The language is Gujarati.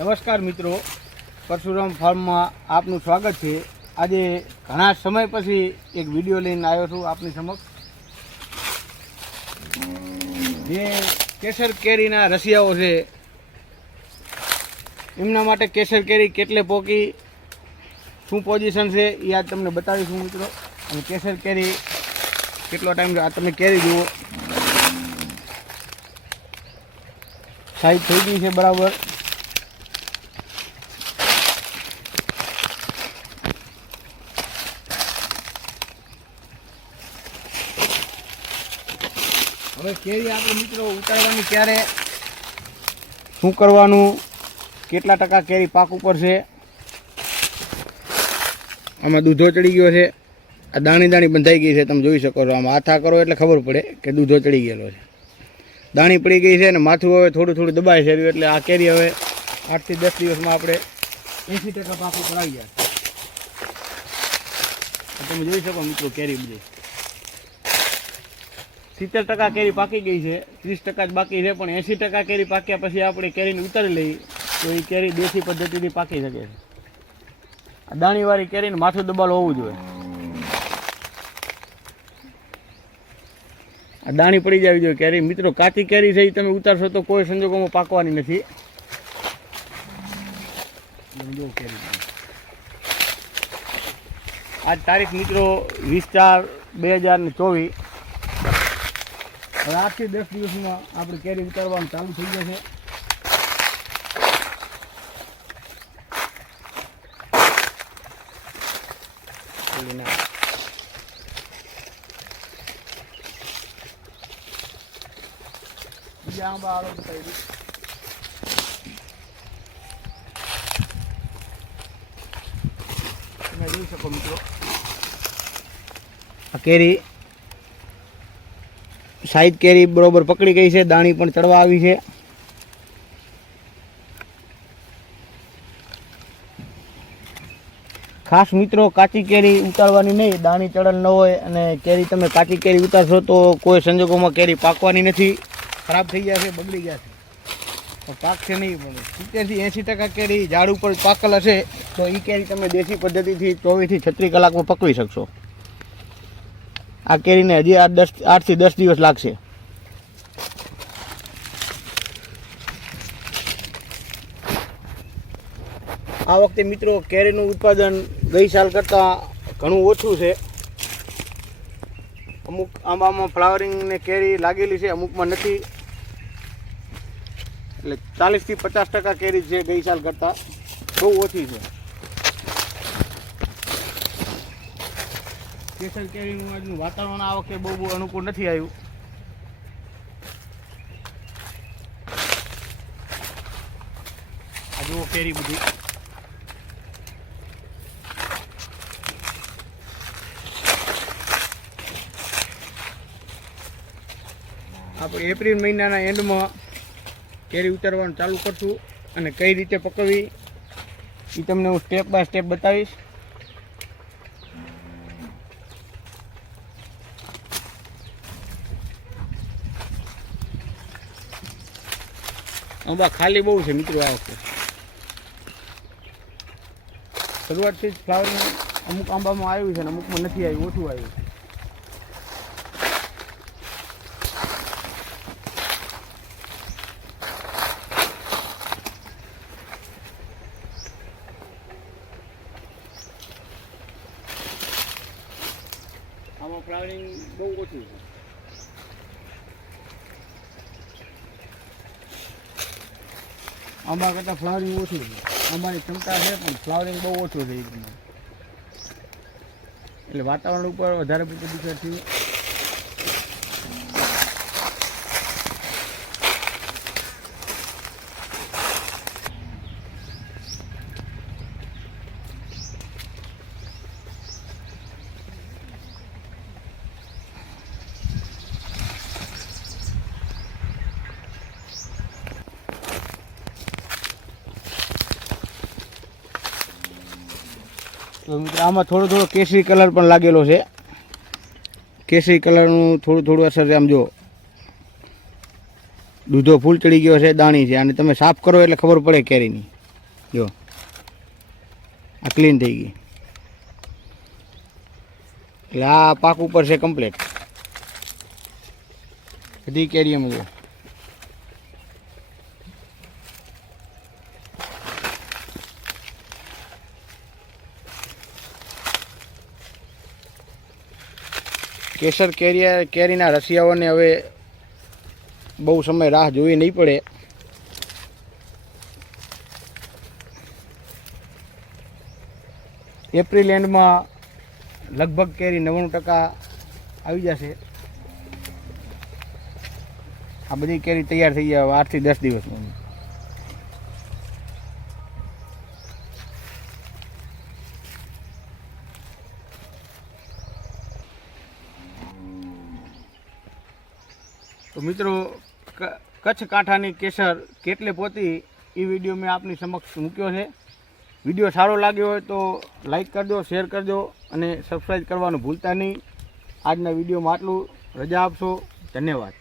નમસ્કાર મિત્રો. પરશુરામ ફાર્મમાં આપનું સ્વાગત છે. આજે ઘણા સમય પછી એક વીડિયો લઈને આવ્યો છું આપની સમક્ષ. જે કેસર કેરીના રસિયાઓ છે. એમના માટે કેસર કેરી કેટલે પોકી, શું પોઝિશન છે, એ આજ તમને બતાવીશું મિત્રો. અને કેસર કેરી કેટલો ટાઈમ આ તમે કેરી જુઓ. સાઈઝ થઈ ગઈ છે બરાબર. હવે કેરી આપણે મિત્રો ઉતારવાની ક્યારે? શું કરવાનું? કેટલા ટકા કેરી પાક ઉપર છે? આમાં દૂધો ચડી ગયો છે. આ દાણી દાણી બંધાઈ ગઈ છે, તમે જોઈ શકો છો. આમાં આથા કરો એટલે ખબર પડે કે દૂધો ચડી ગયેલો છે. દાણી પડી ગઈ છે અને માથું હવે થોડું થોડું દબાઈ છે એટલે આ કેરી હવે આઠથી દસ દિવસમાં આપણે એંસી ટકા પાક ઉપર આવી તમે જોઈ શકો મિત્રો કેરી બધી. સિત્તેર ટકા કેરી પાકી ગઈ છે, ત્રીસ ટકા જ બાકી છે, પણ એંસી ટકા કેરી પાક્યા પછી આપણે કેરીને ઉતારી લઈએ, તો એ કેરી દેશી પદ્ધતિથી પાકી શકે છે. દાણીવાળી કેરીને માથું દબાલ હોવું જોઈએ. આ દાણી પડી જવી જોઈએ કેરી. મિત્રો, કાચી કેરી છે એ તમે ઉતારશો તો કોઈ સંજોગોમાં પાકવાની નથી. આજ તારીખ મિત્રો, વીસ ચાર બે હજાર ને ચોવીસ. હવે આઠથી દસ દિવસમાં આપણે કેરી ઉતારવાનું ચાલુ થઈ જશે બીજા આંબા આલો બતાવી. તમે જોઈ શકો મિત્રો કેરી સાઈઝ કેરી બરોબર પકડી ગઈ છે, દાણી પણ ચડવા આવી છે. ખાસ મિત્રો, કાચી કેરી ઉતારવાની નહીં, દાણી ચડલ ન હોય અને કેરી તમે કાચી કેરી ઉતારશો તો કોઈ સંજોગોમાં કેરી પાકવાની નથી. ખરાબ થઈ ગયા છે, બગડી ગયા તો પાકશે નહીં, પણ સિત્તેરથી એંસી ટકા કેરી ઝાડ ઉપર પાકલ હશે તો એ કેરી તમે દેશી પદ્ધતિથી ચોવીસથી છત્રીસ કલાકમાં પકવી શકશો. આ કેરીને હજી આ દસ આઠથી દસ દિવસ લાગશે. આ વખતે મિત્રો કેરીનું ઉત્પાદન ગઈ સાલ કરતાં ઘણું ઓછું છે. અમુક આંબામાં ફ્લાવરિંગ ને કેરી લાગેલી છે, અમુકમાં નથી. એટલે ચાલીસથી પચાસ ટકા કેરી છે ગઈ સાલ કરતાં બહુ ઓછી છે. કેસર કેરીનું આજનું વાતાવરણ આ વખતે બહુ અનુકૂળ નથી આવ્યું. આ જુઓ કેરી બધી. આપણે એપ્રિલ મહિનાના એન્ડમાં કેરી ઉતારવાનું ચાલુ કરશું અને કઈ રીતે પકવવી એ તમને હું સ્ટેપ બાય સ્ટેપ બતાવીશ. આંબા ખાલી બહુ છે મિત્રો આ વખતે. શરૂઆતથી જ ફ્લાવરિંગ અમુક આંબામાં આવ્યું છે ને અમુકમાં નથી આવ્યું, ઓછું આવ્યું આમાં ફ્લાવરિંગ બહુ ઓછું છે. આંબા કરતાં ફ્લાવરિંગ ઓછું છે. આંબાની ક્ષમતા છે, પણ ફ્લાવરિંગ બહુ ઓછું છે એકદમ એટલે વાતાવરણ ઉપર વધારે પૂરતું દીકર થયું. તો આમાં થોડો થોડો કેસરી કલર પણ લાગેલો છે. કેસરી કલરનું થોડું થોડું અસર આમ જો દૂધો ફૂલ ચડી ગયો છે, દાણી છે અને તમે સાફ કરો એટલે ખબર પડે કેરીની. જો આ ક્લીન થઈ ગઈ. એટલે આ પાક ઉપર છે કમ્પ્લીટ બધી કેરી એમ જો કેસર કેરી કેરીના રસિયાઓને હવે બહુ સમય રાહ જોવી નહીં પડે. એપ્રિલ એન્ડમાં લગભગ કેરી નવ્વાણું ટકા આવી જશે. આ બધી કેરી તૈયાર થઈ જાય આઠથી દસ દિવસમાં. તો મિત્રો કચ્છ કાંઠાની કેસર કેટલે પોતી, એ વીડિયો મેં આપની સમક્ષ મૂક્યો છે. વીડિયો સારો લાગ્યો હોય તો લાઈક કરજો, શેર કરજો અને સબસ્ક્રાઈબ કરવાનું ભૂલતા નહીં. આજના વિડીયોમાં આટલું. રજા આપશો. ધન્યવાદ.